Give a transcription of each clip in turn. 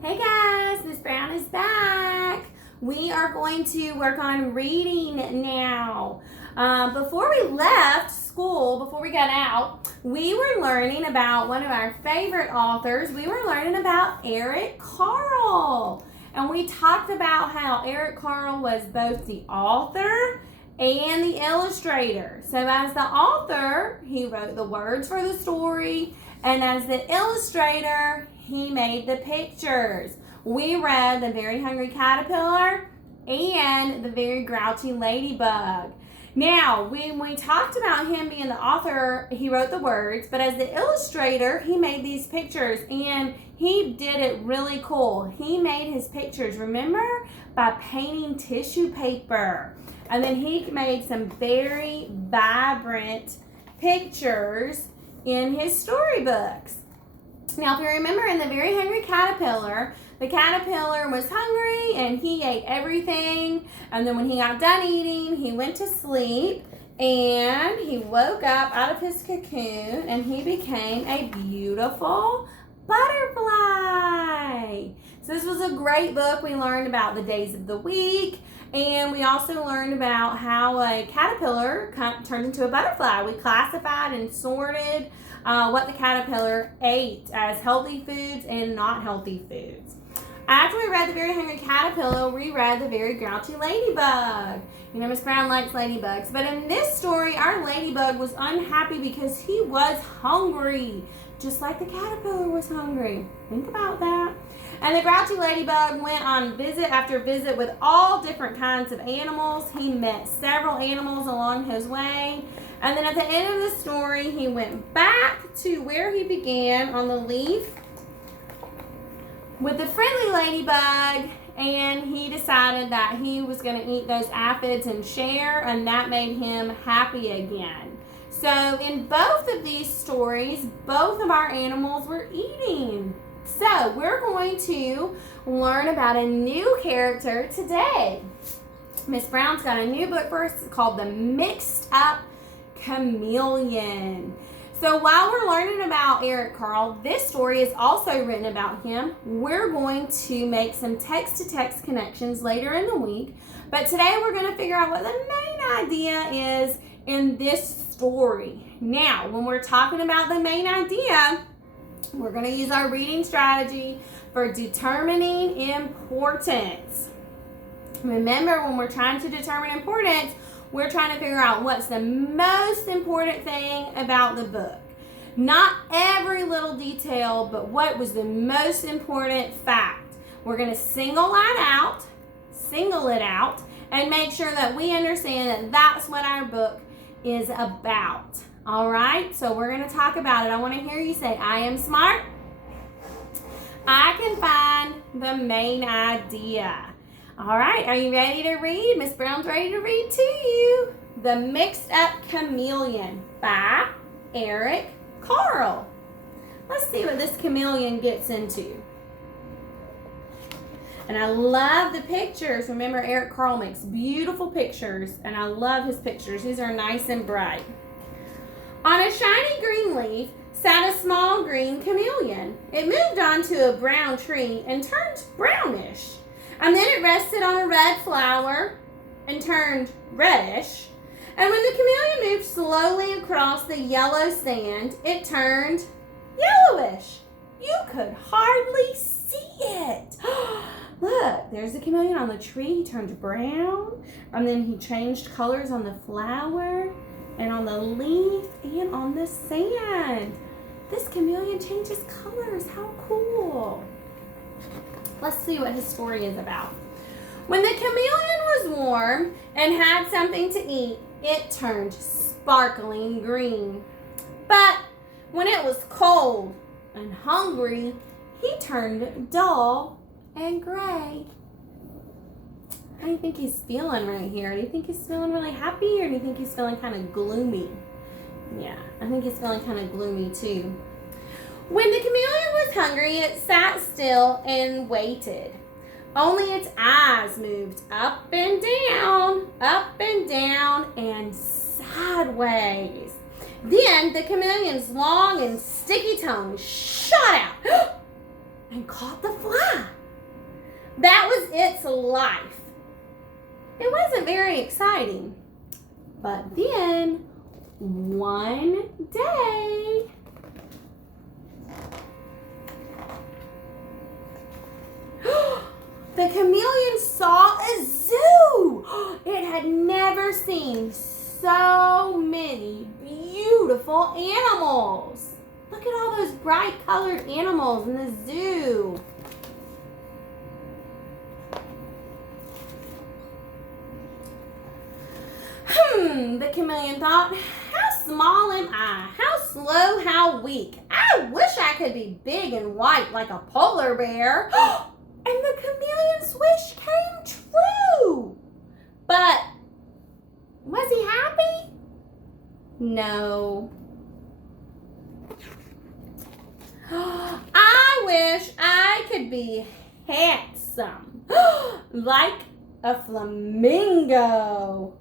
Hey guys, Miss Brown is back. We are going to work on reading now. Before we left school, before we got out, we were learning about one of our favorite authors. We were learning about Eric Carle. And we talked about how Eric Carle was both the author and the illustrator. So as the author, he wrote the words for the story, and as the illustrator, he made the pictures. We read The Very Hungry Caterpillar and The Very Grouchy Ladybug. Now, when we talked about him being the author, he wrote the words, but as the illustrator, he made these pictures, and he did it really cool. He made his pictures, remember, by painting tissue paper. And then he made some very vibrant pictures in his storybooks. Now, if you remember in The Very Hungry Caterpillar, the caterpillar was hungry and he ate everything. And then when he got done eating, he went to sleep and he woke up out of his cocoon and he became a beautiful butterfly. So this was a great book. We learned about the days of the week, and we also learned about how a caterpillar turned into a butterfly. We classified and sorted what the caterpillar ate as healthy foods and not healthy foods. After we read The Very Hungry Caterpillar, we read The Very Grouchy Ladybug. You know, Miss Brown likes ladybugs. But in this story, our ladybug was unhappy because he was hungry, just like the caterpillar was hungry. Think about that. And the grouchy ladybug went on visit after visit with all different kinds of animals. He met several animals along his way. And then at the end of the story, he went back to where he began on the leaf with the friendly ladybug, and he decided that he was going to eat those aphids and share, and that made him happy again. So in both of these stories, both of our animals were eating. So we're going to learn about a new character today. Miss Brown's got a new book for us called The Mixed Up Chameleon. So while we're learning about Eric Carle, this story is also written about him. We're going to make some text-to-text connections later in the week. But today we're going to figure out what the main idea is in this story. Now, when we're talking about the main idea, we're going to use our reading strategy for determining importance. Remember, when we're trying to determine importance, we're trying to figure out what's the most important thing about the book. Not every little detail, but what was the most important fact. We're going to single it out, and make sure that we understand that that's what our book is about. All right, so we're going to talk about it. I want to hear you say, I am smart. I can find the main idea. All right, are you ready to read? Miss Brown's ready to read to you. The Mixed Up Chameleon by Eric Carle. Let's see what this chameleon gets into. And I love the pictures. Remember, Eric Carle makes beautiful pictures, and I love his pictures. These are nice and bright. On a shiny green leaf sat a small green chameleon. It moved onto a brown tree and turned brownish. And then it rested on a red flower and turned reddish. And when the chameleon moved slowly across the yellow sand, it turned yellowish. You could hardly see it. Look, there's the chameleon on the tree. He turned brown, and then he changed colors on the flower and on the leaf and on the sand. This chameleon changes colors. How cool. Let's see what his story is about. When the chameleon was warm and had something to eat, it turned sparkling green. But when it was cold and hungry, he turned dull and gray. How do you think he's feeling right here? Do you think he's feeling really happy, or do you think he's feeling kind of gloomy? Yeah, I think he's feeling kind of gloomy too. When the chameleon was hungry, it sat still and waited. Only its eyes moved up and down, and sideways. Then the chameleon's long and sticky tongue shot out. and caught the fly. That was its life. It wasn't very exciting. But then, one day, the chameleon saw a zoo. It had never seen so many beautiful animals. Look at all those bright colored animals in the zoo. The chameleon thought, how small am I? How slow, how weak. I wish I could be big and white like a polar bear. And the chameleon's wish came true. But was he happy? No. I wish I could be handsome like a flamingo.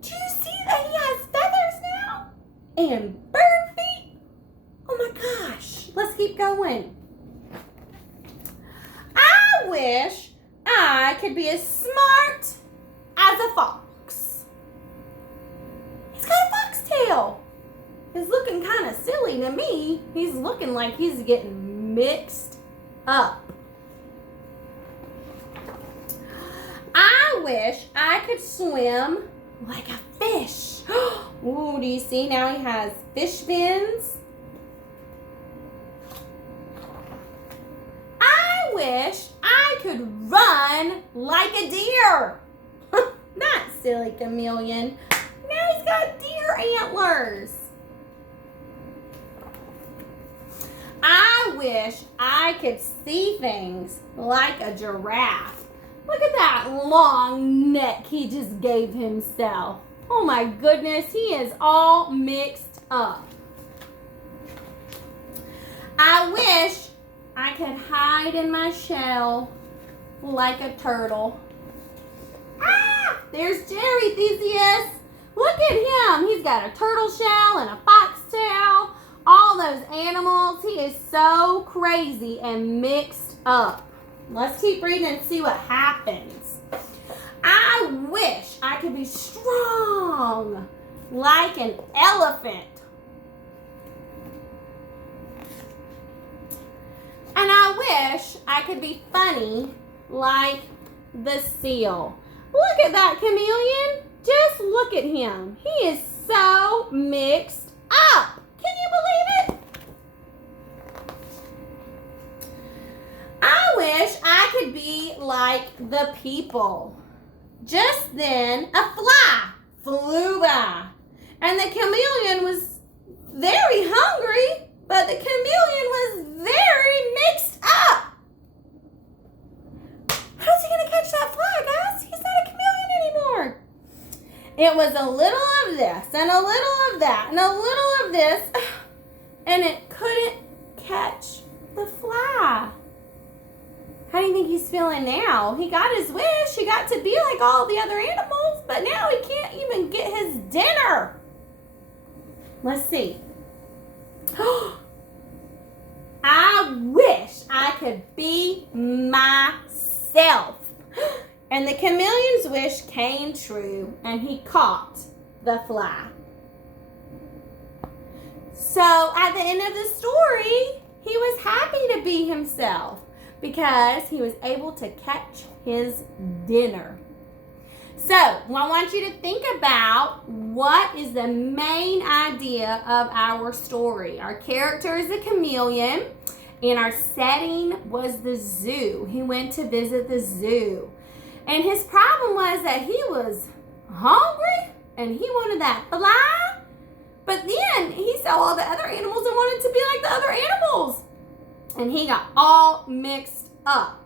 Do you see that he has feathers now? And bird feet? Oh my gosh. Let's keep going. I wish I could be as smart as a fox. He's got a fox tail. He's looking kind of silly to me. He's looking like he's getting mixed up. I wish I could swim like a fish. Ooh, do you see now he has fish fins? I wish I could run like a deer. Not silly chameleon. Now he's got deer antlers. I wish I could see things like a giraffe. Look at that long neck he just gave himself. Oh my goodness, he is all mixed up. I wish I could hide in my shell like a turtle. Ah, there's Jerry Theseus. Look at him. He's got a turtle shell and a fox tail. All those animals. He is so crazy and mixed up. Let's keep reading and see what happens. I wish I could be strong like an elephant. And I wish I could be funny like the seal. Look at that chameleon. Just look at him. He is so mixed up. Can you believe it? I wish I could be like the people. Just then, a fly flew by. And the chameleon was very hungry, but the chameleon was very mixed up. How's he going to catch that fly, guys? He's not a chameleon anymore. It was a little of this, and a little of that, and a little of this, and it couldn't catch the fly. How do you think he's feeling now? He got his wish. He got to be like all the other animals, but now he can't even get his dinner. Let's see. I wish I could be myself. And the chameleon's wish came true, and he caught the fly. So at the end of the story, he was happy to be himself, because he was able to catch his dinner. So, I want you to think about what is the main idea of our story. Our character is a chameleon, and our setting was the zoo. He went to visit the zoo. And his problem was that he was hungry, and he wanted that fly. But then he saw all the other animals and wanted to be like the other animals. And he got all mixed up.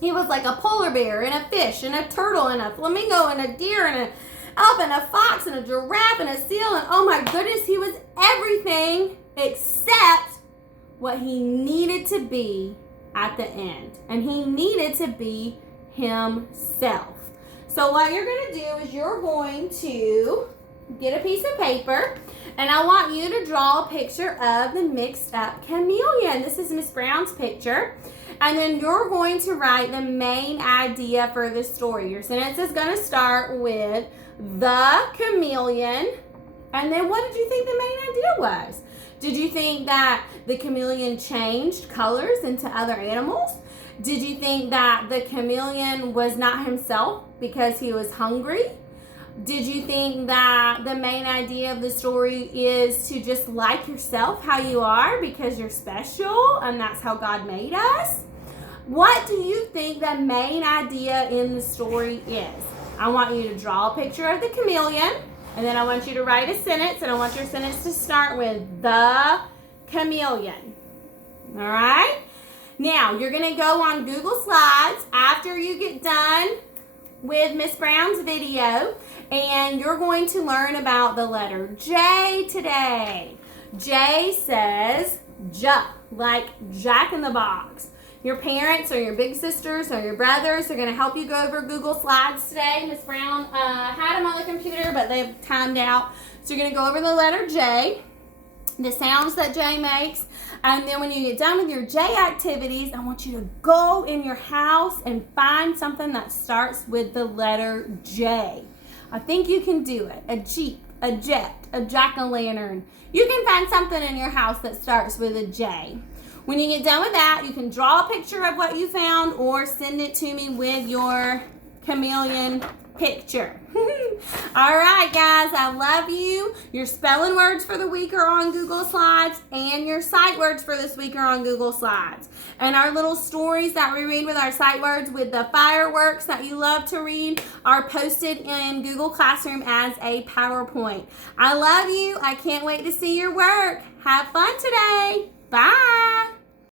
He was like a polar bear and a fish and a turtle and a flamingo and a deer and an elephant and a fox and a giraffe and a seal. And oh my goodness, he was everything except what he needed to be at the end. And he needed to be himself. So what you're going to do is you're going to get a piece of paper, and I want you to draw a picture of the mixed up chameleon. This is Miss Brown's picture. And then you're going to write the main idea for the story. Your sentence is going to start with the chameleon. And then what did you think the main idea was? Did you think that the chameleon changed colors into other animals? Did you think that the chameleon was not himself because he was hungry? Did you think that the main idea of the story is to just like yourself how you are because you're special and that's how God made us? What do you think the main idea in the story is? I want you to draw a picture of the chameleon, and then I want you to write a sentence, and I want your sentence to start with the chameleon. All right? Now, you're going to go on Google Slides after you get done with Miss Brown's video, and you're going to learn about the letter J today. J says J, like Jack in the Box. Your parents or your big sisters or your brothers are going to help you go over Google Slides today. Miss Brown had them on the computer, but they've timed out. So you're going to go over the letter J, the sounds that J makes, and then when you get done with your J activities, I want you to go in your house and find something that starts with the letter J. I think you can do it. A Jeep, a jet, a jack-o'-lantern. You can find something in your house that starts with a J. When you get done with that, you can draw a picture of what you found or send it to me with your chameleon picture. All right, guys, I love you. Your spelling words for the week are on Google Slides, and your sight words for this week are on Google Slides. And our little stories that we read with our sight words with the fireworks that you love to read are posted in Google Classroom as a PowerPoint. I love you. I can't wait to see your work. Have fun today. Bye.